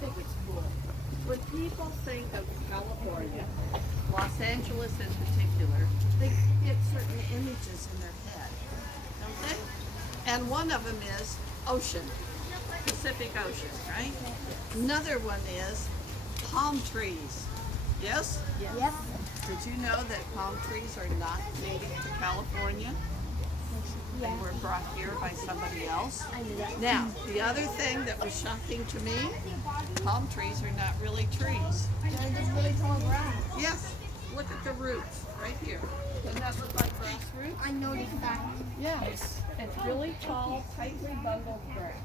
think it's cool. When people think of California, Los Angeles in particular, they get certain images in their head, don't they? And one of them is ocean, Pacific Ocean, right? Another one is palm trees. Yes? Yep. Did you know that palm trees are not native to California? They Yeah. were brought here by somebody else. I knew that. Now, the other thing that was shocking to me, palm trees are not really trees. They're just really tall grass. Yes, look at the roots right here. Doesn't that look like grass roots? I noticed that. Yes. It's really tall, tightly bundled grass.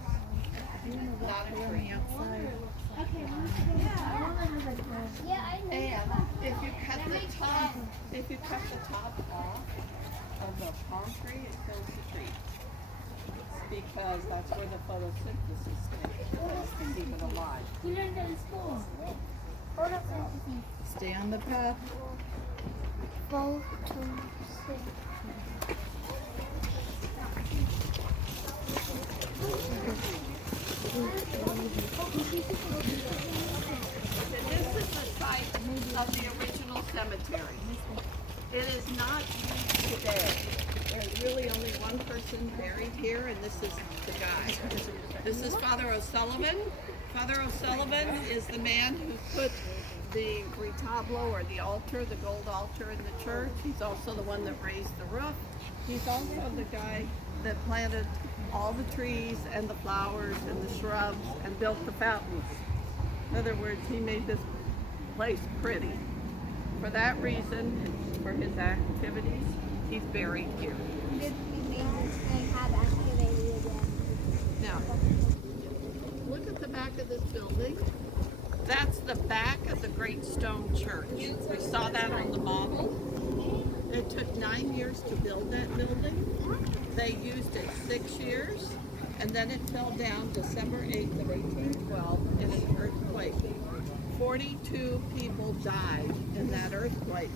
Not a tree. Okay. Yeah, I want to have a grass. Yeah, I know. And if you cut the top off of the palm tree, it kills the tree. Because that's where the photosynthesis takes to keep it alive. We learned that in school. Photosynthesis. Stay on the path. Photosynthesis. This is the site of the original cemetery. It is not used today. There's really only one person buried here, and this is the guy. This is Father O'Sullivan. Father O'Sullivan is the man who put the retablo or the altar, the gold altar in the church. He's also the one that raised the roof. He's also the guy that planted all the trees and the flowers and the shrubs and built the fountains. In other words, he made this place pretty. For that reason, and for his activities, he's buried here. Did we make this thing have activity again? Now, look at the back of this building. That's the back of the Great Stone Church. We saw that on the model. It took 9 years to build that building. They used it 6 years, and then it fell down December 8th of 1812 in an earthquake. 42 people died in that earthquake.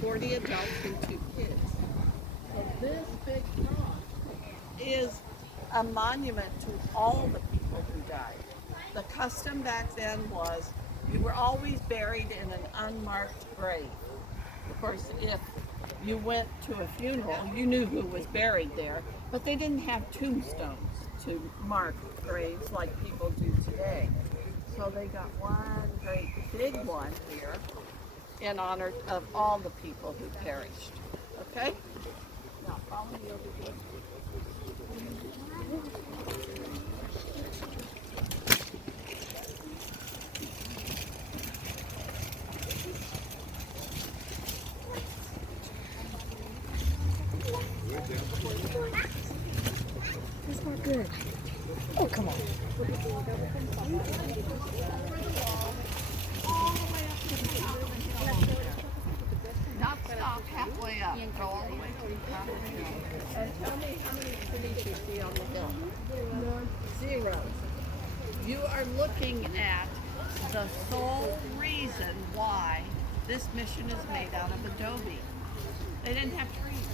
40 adults and 2 kids. So this big rock is a monument to all the people who died. The custom back then was you were always buried in an unmarked grave. Of course, if you went to a funeral, you knew who was buried there, but they didn't have tombstones to mark graves like people do today. So they got one great big one here in honor of all the people who perished. Okay? Now follow me over here. That's not good. Oh, come on. Not stop halfway up. Go all the way to the top of the hill. And tell me how many cities you see on the hill. 0. You are looking at the sole reason why this mission is made out of adobe. They didn't have trees.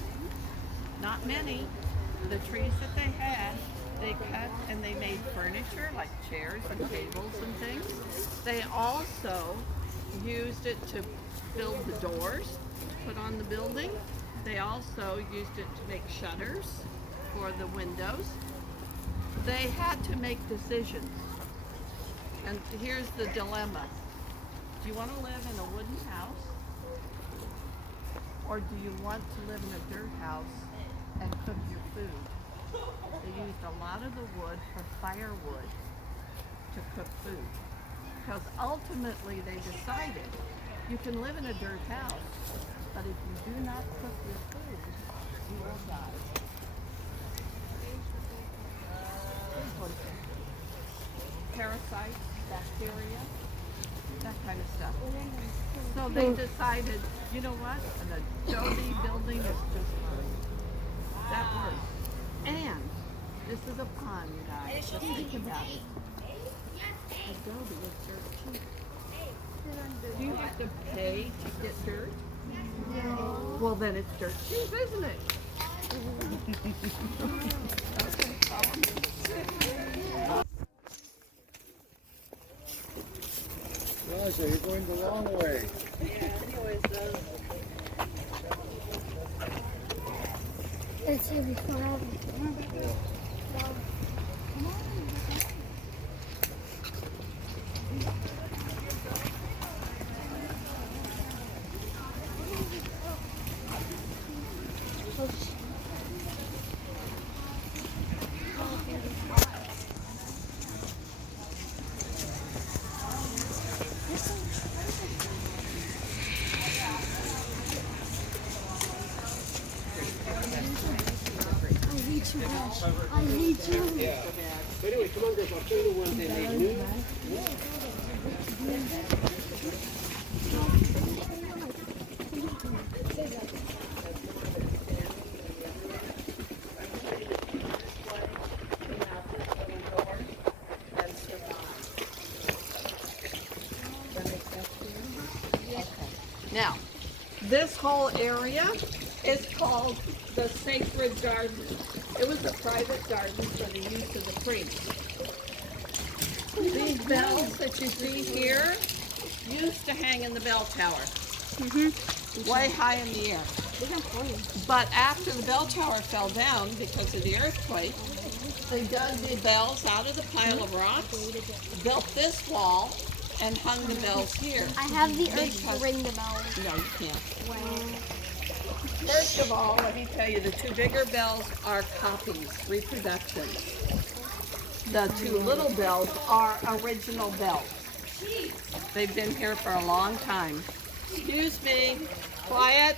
Not many. The trees that they had, they cut and they made furniture like chairs and tables and things. They also used it to build the doors, put on the building. They also used it to make shutters for the windows. They had to make decisions. And here's the dilemma. Do you want to live in a wooden house? Or do you want to live in a dirt house and cook your food? They used a lot of the wood for firewood to cook food. Because ultimately they decided you can live in a dirt house, but if you do not cook your food, you will die. Parasites, bacteria, that kind of stuff. So they decided, you know what, an adobe building is just fine. That works. And this is a pun, guys. Just think about it. Adobe is dirt cheap. Do you have to pay to get dirt? No. Well, then it's dirt cheap, isn't it? Okay, follow me. Sasha, you're going the wrong way. It's here before. I hate you, Ash. I hate you. But anyway, come on, girls. I'll show you the ones that they knew. Now, this whole area is called the Sacred Garden. It was a private garden for the use of the priests. These bells that you see here used to hang in the bell tower, way high in the air. But after the bell tower fell down because of the earthquake, they dug the bells out of the pile of rocks, built this wall, and hung the bells here. I have the urge to ring the bell. No, you can't. First of all, let me tell you, the two bigger bells are copies, reproductions. The two little bells are original bells. They've been here for a long time. Excuse me, quiet.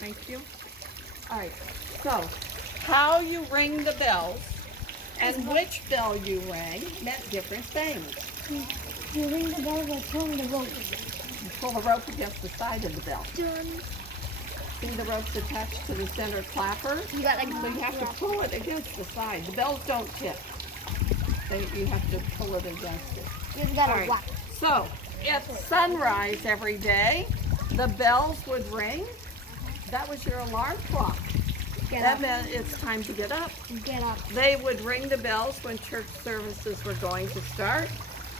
Thank you. All right, so how you ring the bells and which bell you rang meant different things. You ring the bell by pulling the rope. You pull the rope against the side of the bell. See the rope's attached to the center clapper? You got like So you have to pull it against the side. The bells don't tip. You have to pull it against it. you've got All a right. whack. So at sunrise every day, the bells would ring. That was your alarm clock. Get That up. meant it's time to get up. Get up. They would ring the bells when church services were going to start.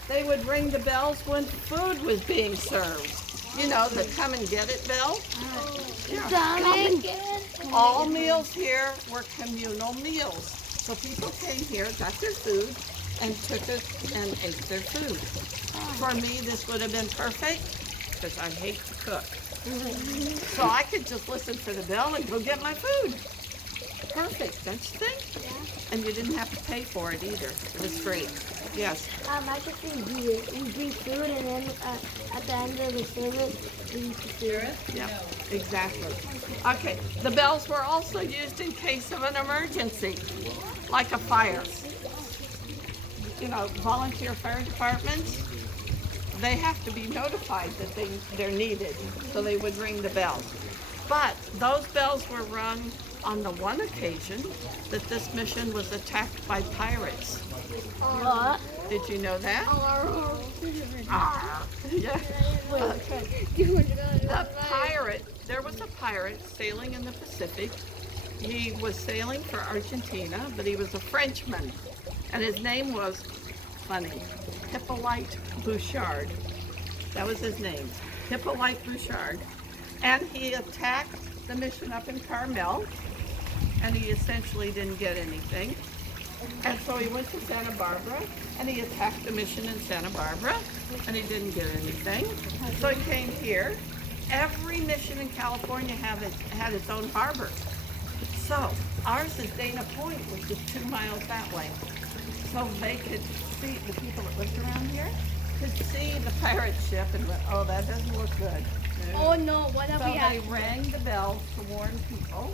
They would ring the bells when food was being served. You know, the come and get it bell. Darling. All meals here were communal meals. So people came here, got their food, and took it and ate their food. For me, this would have been perfect because I hate to cook. So I could just listen for the bell and go get my food. Perfect, don't you think? And you didn't have to pay for it either. It was free. Yes. I just think we drink food and then at the end of the service we eat the food. Yeah, exactly. Okay, the bells were also used in case of an emergency, like a fire. You know, volunteer fire departments, they have to be notified that they're needed, so they would ring the bells. But those bells were rung on the one occasion that this mission was attacked by pirates. What? Did you know that? Yeah. The pirate, there was a pirate sailing in the Pacific. He was sailing for Argentina, but he was a Frenchman. And his name was, funny, Hippolyte Bouchard. That was his name, Hippolyte Bouchard. And he attacked the mission up in Carmel, and he essentially didn't get anything. And so he went to Santa Barbara, and he attacked the mission in Santa Barbara, and he didn't get anything. So he came here. Every mission in California had its own harbor. So ours is Dana Point, which is 2 miles that way. So they could see, the people that lived around here could see the pirate ship and went, oh, that doesn't look good. Oh no, what have So we they had? rang the bells to warn people.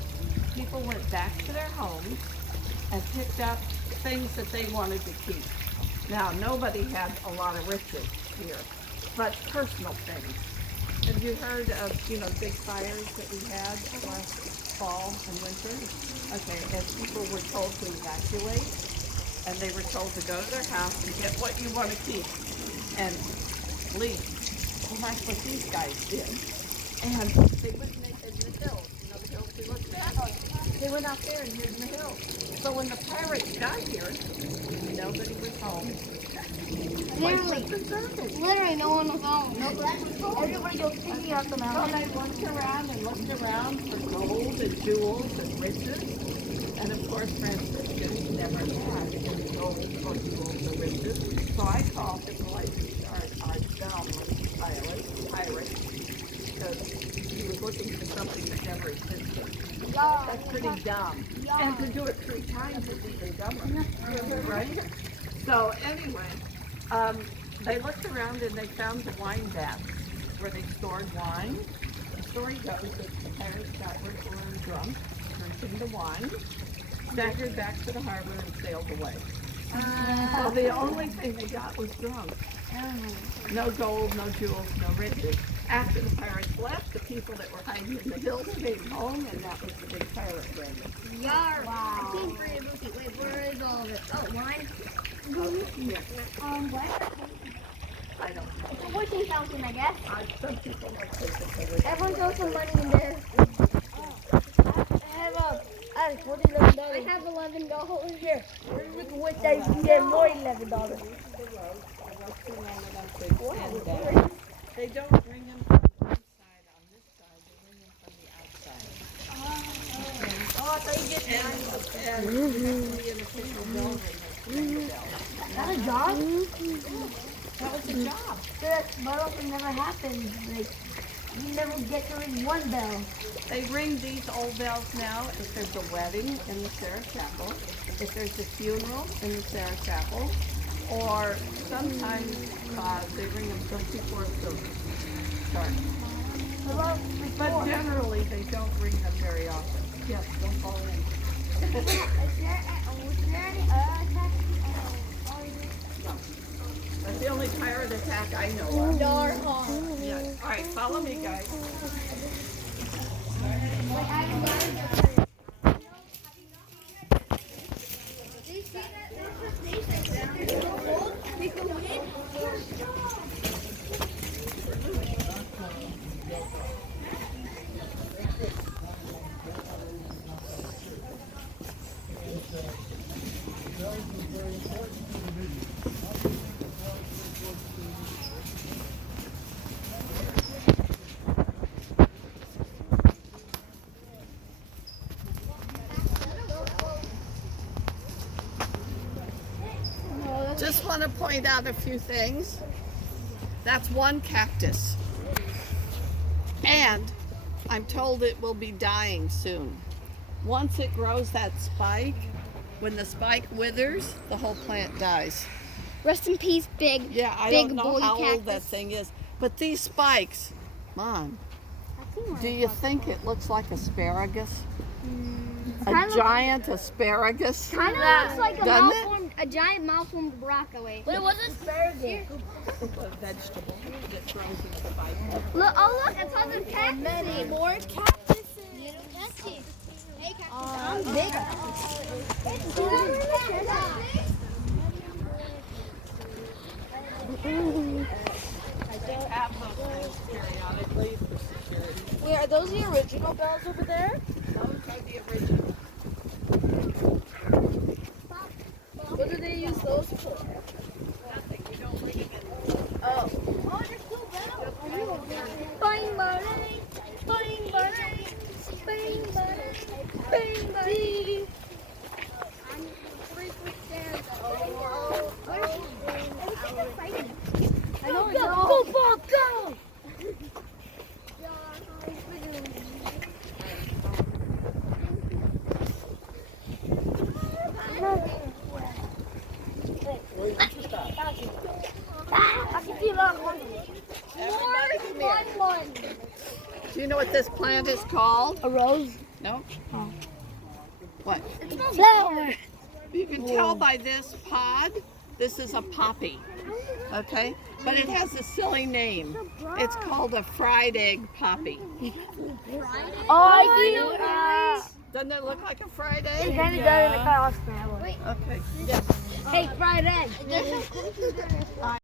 People went back to their homes and picked up things that they wanted to keep. Now, nobody had a lot of riches here, but personal things. Have you heard of, big fires that we had last fall and winter? Okay, and people were told to evacuate, and they were told to go to their house and get what you want to keep and leave. Well, that's what these guys did. And they wouldn't make it in the hills. The hills we looked at? They went out there and hid in the hills. So when the pirates got here, nobody was home. Literally no one was home. Everybody goes picking up the So mountain. they looked around and looked around for gold and jewels and riches. And of course, Franciscans never had any gold or jewels or riches. So I called him like our dumb pirate, because he was looking for something that never existed. That's pretty dumb. And to do it 3 times is even dumber, right? So anyway, they looked around and they found the wine vats where they stored wine. The story goes that the pirates were drunk, drinking the wine, staggered back to the harbor and sailed away. So the only thing they got was drunk. No gold, no jewels, no riches. After the pirates left, the people that were hiding in the hills came home, and that was the big pirate ring. Yar. Wow. I can't breathe. Wait, where is all of it? Oh, wine. Yeah, What? I don't know. It's a washing fountain, I guess. Some people like to think that Everyone throw some money in there. I have $11. I have $11 here. We can win that. You can get more $11. they don't ring them from the inside on this side, they ring them from the outside. Oh, I thought you get And the official bell ring the bell. That's a job? That was a job. But also never happens. Like, you never get to ring one bell. They ring these old bells now if there's a wedding in the Sarah Chapel, if there's a funeral in the Sarah Chapel, or sometimes they ring them just before service starts. But generally they don't ring them very often. Yes, don't fall in. Was there any attack? No. That's the only pirate attack I know of. Darn. Yeah. All right, follow me, guys. Just want to point out a few things. That's one cactus. And I'm told it will be dying soon. Once it grows that spike, when the spike withers, the whole plant dies. Rest in peace, big. Yeah, I big don't know bully how old cactus. that thing is. But these spikes, Mom, do you think it looks like asparagus? A giant asparagus? Kind of looks like Doesn't it? a giant malformed broccoli. But it wasn't asparagus. A vegetable that grows in spikes. Look, oh look, it's on the cactus. Many more cactuses. Little cactus. Hey, cactus. I'm big. They have those things periodically for security. Wait, are those the original bells over there? Those are the original. What do they use those for? Nothing. You don't ring them in. Oh. Oh, they're cool bells. Bang, bang, bang, bang, bang, bang, bang, bang. I'm 3 feet down. Oh, I know. Go, ball, go! I can see a lot more. Everybody come here. One. Do you know what this plant is called? A rose? No? What? Flower. You can tell by this pod, this is a poppy. Okay? But it has a silly name. It's called a fried egg poppy. Oh, I see. Doesn't it look like a fried It egg? kind of does in a cross family. Okay. Yes. Hey, fried egg.